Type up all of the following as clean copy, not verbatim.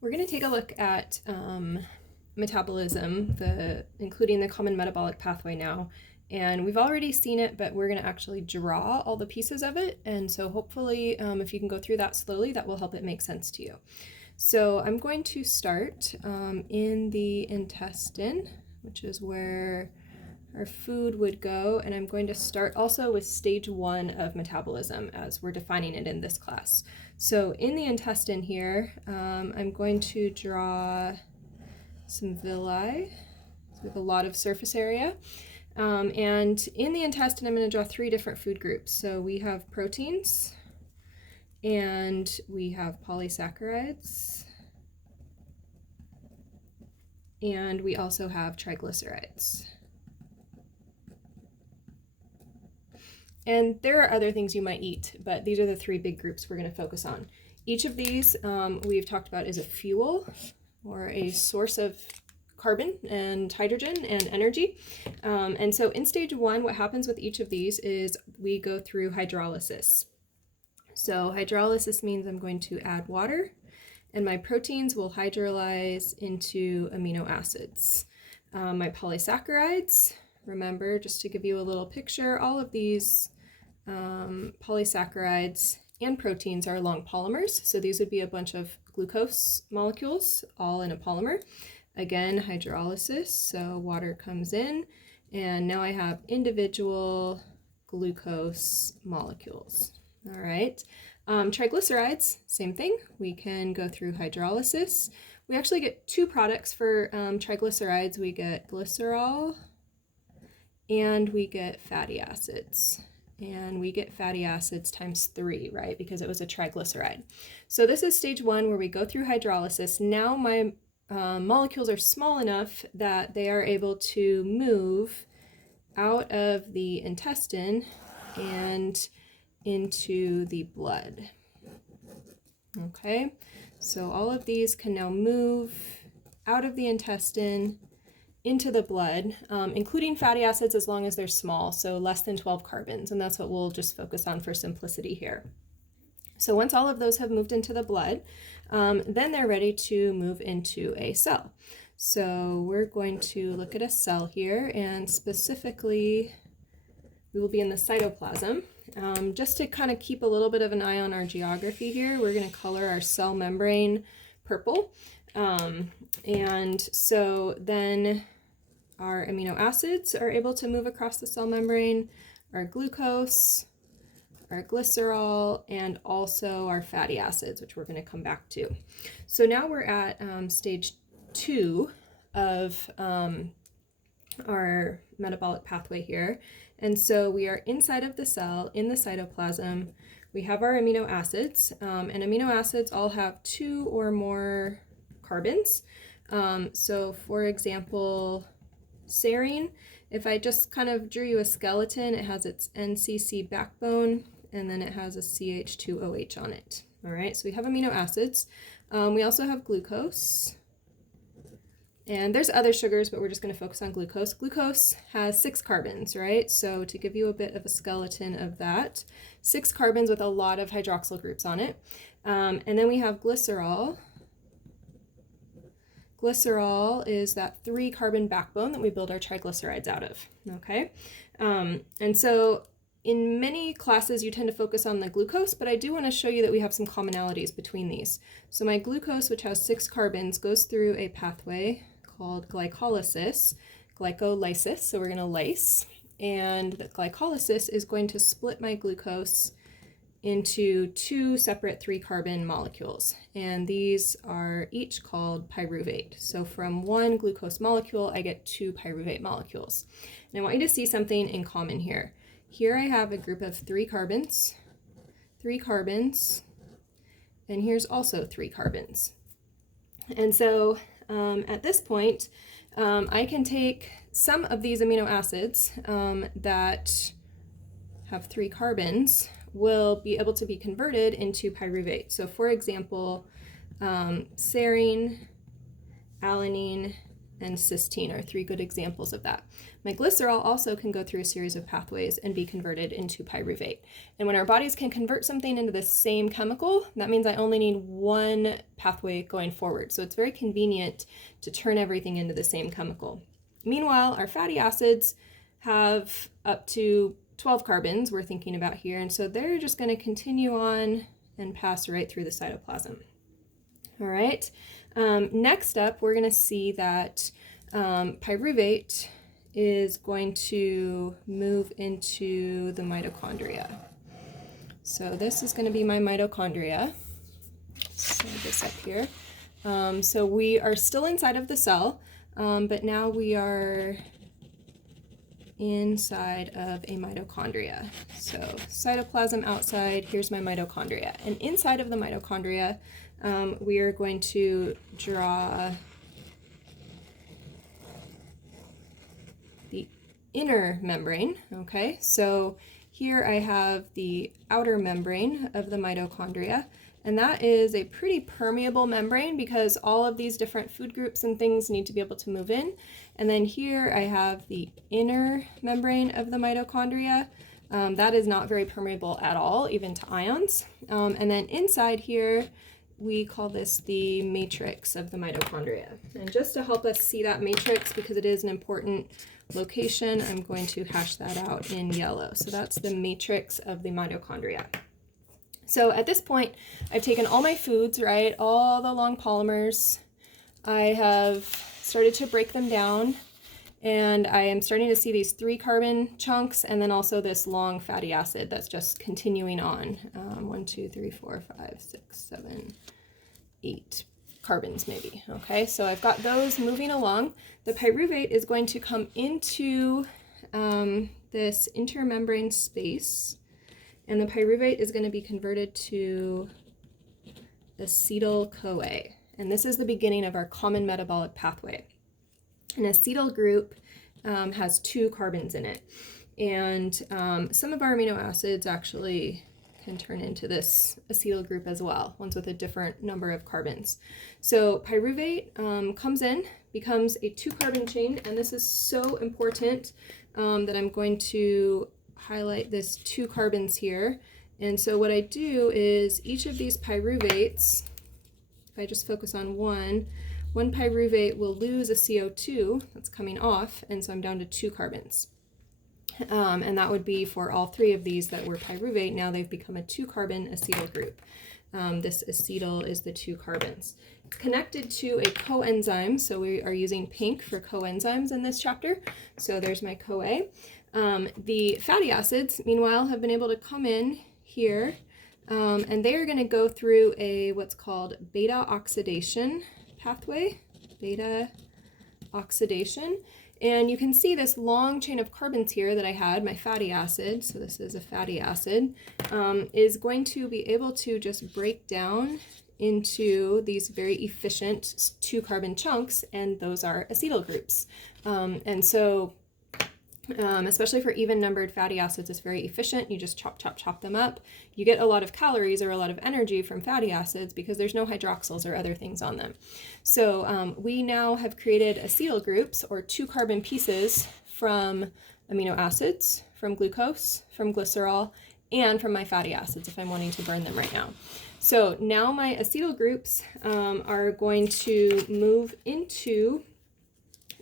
We're going to take a look at metabolism, including the common metabolic pathway now. And we've already seen it, but we're going to actually draw all the pieces of it. And so hopefully, if you can go through that slowly, that will help it make sense to you. So I'm going to start in the intestine, which is where our food would go. And I'm going to start also with stage 1 of metabolism as we're defining it in this class. So in the intestine here, I'm going to draw some villi with a lot of surface area. And in the intestine, I'm going to draw 3 different food groups. So we have proteins, and we have polysaccharides, and we also have triglycerides. And there are other things you might eat, but these are the 3 big groups we're going to focus on. Each of these we've talked about as a fuel or a source of carbon and hydrogen and energy. And so in stage 1, what happens with each of these is we go through hydrolysis. So hydrolysis means I'm going to add water, and my proteins will hydrolyze into amino acids. My polysaccharides, remember, just to give you a little picture, all of these polysaccharides and proteins are long polymers. So these would be a bunch of glucose molecules all in a polymer. Again, hydrolysis, so water comes in, and now I have individual glucose molecules. All right. Triglycerides, same thing. We can go through hydrolysis. We actually get 2 products for triglycerides. We get glycerol and we get fatty acids. And we get fatty acids times 3, right? Because it was a triglyceride. So this is stage 1 where we go through hydrolysis. Now my molecules are small enough that they are able to move out of the intestine and into the blood. Okay, so all of these can now move out of the intestine into the blood, including fatty acids as long as they're small, so less than 12 carbons, and that's what we'll just focus on for simplicity here. So once all of those have moved into the blood, then they're ready to move into a cell. So we're going to look at a cell here, and specifically we will be in the cytoplasm. Just to kind of keep a little bit of an eye on our geography here, we're going to color our cell membrane purple. And so then our amino acids are able to move across the cell membrane, our glucose, our glycerol, and also our fatty acids, which we're going to come back to. So now we're at stage 2 of our metabolic pathway here. And so we are inside of the cell, in the cytoplasm. We have our amino acids, and amino acids all have 2 or more carbons. So for example, serine, if I just kind of drew you a skeleton, it has its NCC backbone, and then it has a CH2OH on it. All right, so we have amino acids. We also have glucose. And there's other sugars, but we're just going to focus on glucose. Glucose has 6 carbons, right? So to give you a bit of a skeleton of that, 6 carbons with a lot of hydroxyl groups on it. And then we have glycerol. Glycerol is that 3 carbon backbone that we build our triglycerides out of, okay? And so in many classes, you tend to focus on the glucose, but I do want to show you that we have some commonalities between these. So my glucose, which has 6 carbons, goes through a pathway called glycolysis, so we're going to lyse, and the glycolysis is going to split my glucose into 2 separate 3 carbon molecules, and these are each called pyruvate. So from 1 glucose molecule, I get 2 pyruvate molecules. And I want you to see something in common here. Here I have a group of 3 carbons, and here's also 3 carbons. And so at this point, I can take some of these amino acids that have 3 carbons will be able to be converted into pyruvate. So for example, serine, alanine, and cysteine are three good examples of that. My glycerol also can go through a series of pathways and be converted into pyruvate. And when our bodies can convert something into the same chemical, that means I only need one pathway going forward. So it's very convenient to turn everything into the same chemical. Meanwhile, our fatty acids have up to 12 carbons we're thinking about here, and so they're just going to continue on and pass right through the cytoplasm. All right, next up we're going to see that pyruvate is going to move into the mitochondria. So this is going to be my mitochondria. Set this up here. So we are still inside of the cell, but now we are inside of a mitochondria. So cytoplasm outside, here's my mitochondria. And inside of the mitochondria, we are going to draw the inner membrane, okay? So here I have the outer membrane of the mitochondria, and that is a pretty permeable membrane because all of these different food groups and things need to be able to move in. And then here I have the inner membrane of the mitochondria. That is not very permeable at all, even to ions. And then inside here, we call this the matrix of the mitochondria. And just to help us see that matrix, because it is an important location, I'm going to hash that out in yellow. So that's the matrix of the mitochondria. So at this point, I've taken all my foods, right, all the long polymers. I have started to break them down, and I am starting to see these 3 carbon chunks and then also this long fatty acid that's just continuing on. 1, 2, 3, 4, 5, 6, 7, 8 carbons maybe. Okay, so I've got those moving along. The pyruvate is going to come into this intermembrane space, and the pyruvate is going to be converted to acetyl-CoA. And this is the beginning of our common metabolic pathway. An acetyl group has 2 carbons in it. And some of our amino acids actually can turn into this acetyl group as well, ones with a different number of carbons. So pyruvate comes in, becomes a 2-carbon chain, and this is so important that I'm going to highlight this 2 carbons here. And so what I do is each of these pyruvates, if I just focus on one pyruvate will lose a CO2 that's coming off, and so I'm down to 2 carbons. And that would be for all 3 of these that were pyruvate. Now they've become a 2-carbon acetyl group. This acetyl is the 2 carbons. It's connected to a coenzyme, so we are using pink for coenzymes in this chapter. So there's my CoA. The fatty acids, meanwhile, have been able to come in here, and they are going to go through a what's called beta oxidation pathway, beta oxidation. And you can see this long chain of carbons here that I had, my fatty acid, so this is a fatty acid, is going to be able to just break down into these very efficient 2-carbon chunks, and those are acetyl groups. And so especially for even-numbered fatty acids, it's very efficient. You just chop them up. You get a lot of calories or a lot of energy from fatty acids because there's no hydroxyls or other things on them. So we now have created acetyl groups, or 2-carbon pieces, from amino acids, from glucose, from glycerol, and from my fatty acids if I'm wanting to burn them right now. So now my acetyl groups are going to move into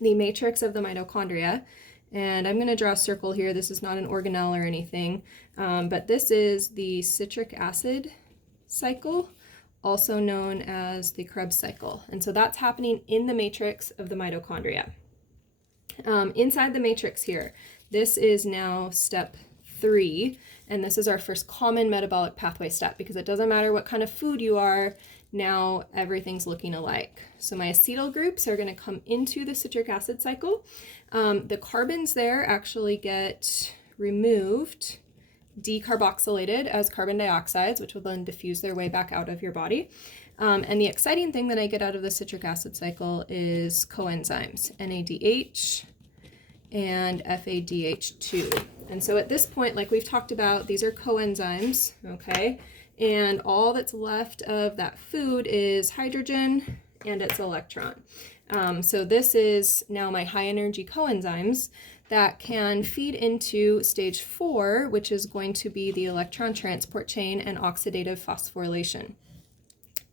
the matrix of the mitochondria. And I'm going to draw a circle here. This is not an organelle or anything, but this is the citric acid cycle, also known as the Krebs cycle. And so that's happening in the matrix of the mitochondria. Inside the matrix here, this is now step 3, and this is our first common metabolic pathway step, because it doesn't matter what kind of food you are, now everything's looking alike. So my acetyl groups are going to come into the citric acid cycle. The carbons there actually get removed, decarboxylated as carbon dioxides, which will then diffuse their way back out of your body. And the exciting thing that I get out of the citric acid cycle is coenzymes, NADH and FADH2. And so at this point, like we've talked about, these are coenzymes, okay? And all that's left of that food is hydrogen and its electron. So this is now my high energy coenzymes that can feed into stage 4, which is going to be the electron transport chain and oxidative phosphorylation.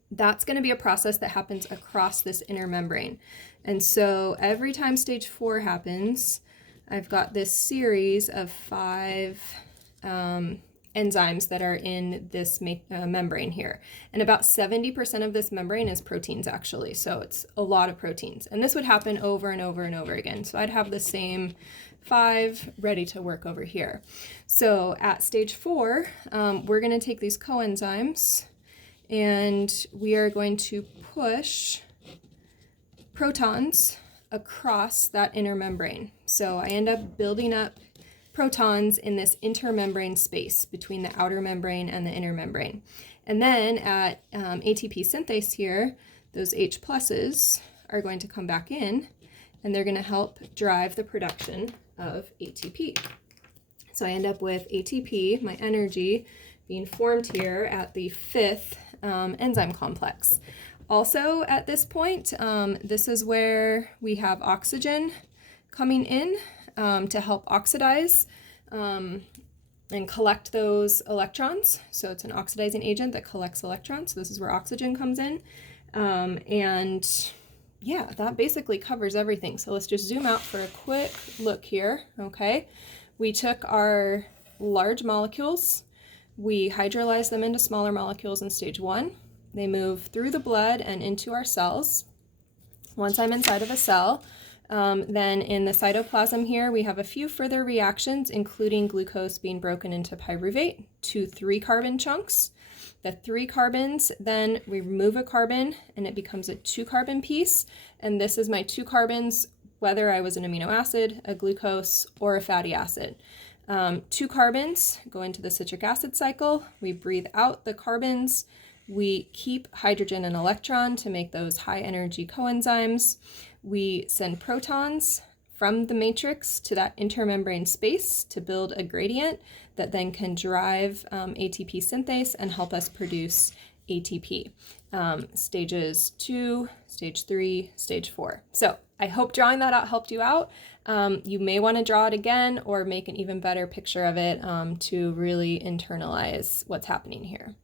That's going to be a process that happens across this inner membrane. And so every time stage 4 happens, I've got this series of 5 enzymes that are in this membrane here. And about 70% of this membrane is proteins, actually. So it's a lot of proteins. And this would happen over and over and over again. So I'd have the same 5 ready to work over here. So at stage 4, we're going to take these coenzymes and we are going to push protons across that inner membrane. So I end up building up protons in this intermembrane space between the outer membrane and the inner membrane. And then at ATP synthase here, those H pluses are going to come back in and they're going to help drive the production of ATP. So I end up with ATP, my energy, being formed here at the 5th enzyme complex. Also at this point, this is where we have oxygen coming in to help oxidize and collect those electrons. So it's an oxidizing agent that collects electrons. So this is where oxygen comes in. And yeah, that basically covers everything. So let's just zoom out for a quick look here. Okay, we took our large molecules, we hydrolyzed them into smaller molecules in stage 1. They move through the blood and into our cells. Once I'm inside of a cell, then in the cytoplasm here, we have a few further reactions, including glucose being broken into pyruvate to 3 carbon chunks. The 3 carbons, then we remove a carbon and it becomes a 2 carbon piece. And this is my 2 carbons, whether I was an amino acid, a glucose, or a fatty acid. 2 carbons go into the citric acid cycle. We breathe out the carbons. We keep hydrogen and electron to make those high energy coenzymes. We send protons from the matrix to that intermembrane space to build a gradient that then can drive ATP synthase and help us produce ATP. Stages 2, stage 3, stage 4. So I hope drawing that out helped you out. You may want to draw it again or make an even better picture of it to really internalize what's happening here.